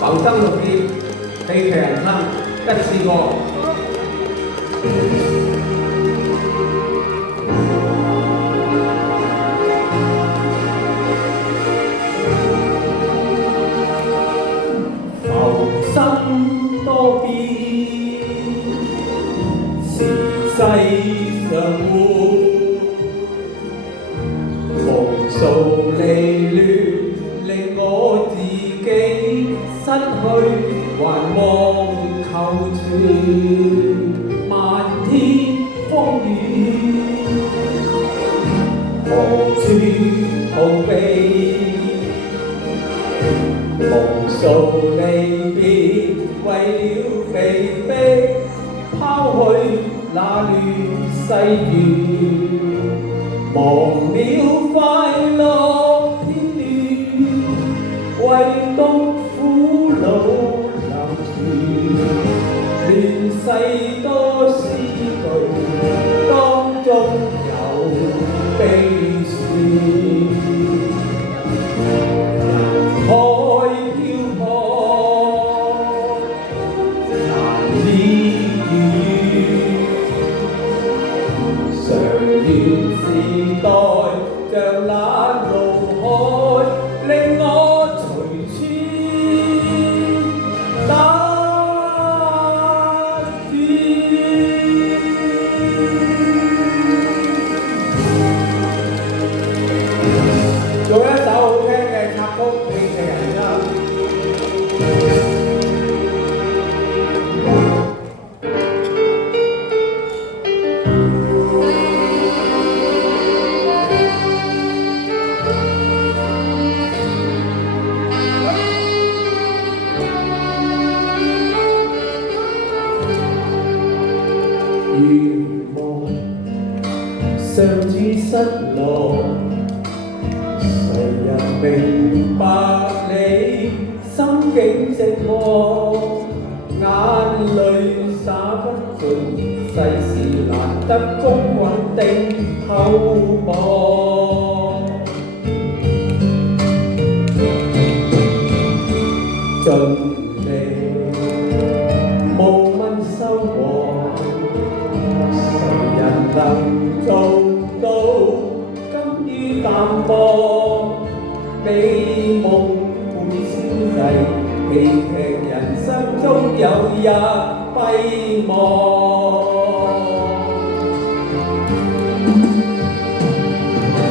浮生六劫，戲劇人生一次過。浮生多變，時世上活，無數離亂令我自己失去，還望求存漫天風雨，何處逃避？無數離別，為了被迫拋去那亂世緣，忘了快樂片段，唯獨苦惱流傳。亂世多詩句，當中有悲酸。時代像那怒海，令我隨處打轉。做一首好聽嘅插曲《戲劇人生》。願望上主失落，誰人明白你心境寂寞？眼淚灑不盡，世事難得公穩定厚薄。盡力無問收穫，誰人能做到甘於淡薄？美夢會消逝，戲劇人生終有日閉幕。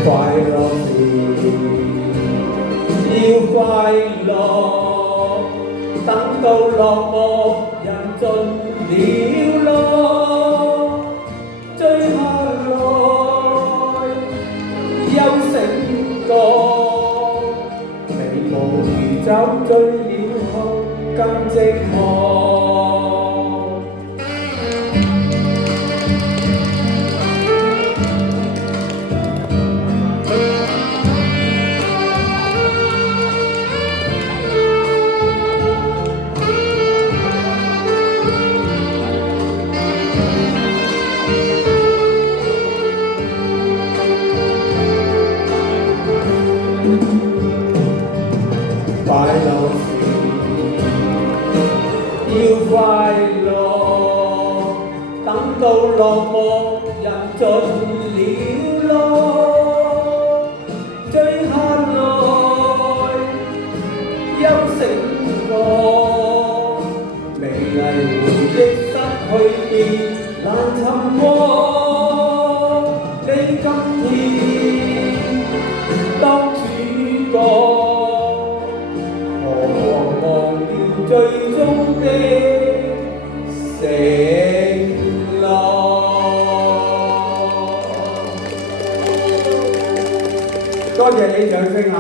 快樂時要快樂，等到落幕人盡了落，追下來休醒過，美夢如酒醉了後更寂寞。快樂時要快樂，等到落幕人盡了落，追下來休醒過，美麗回憶失去便難尋獲。你今天當主角，最終的承諾。多謝你掌聲嚇。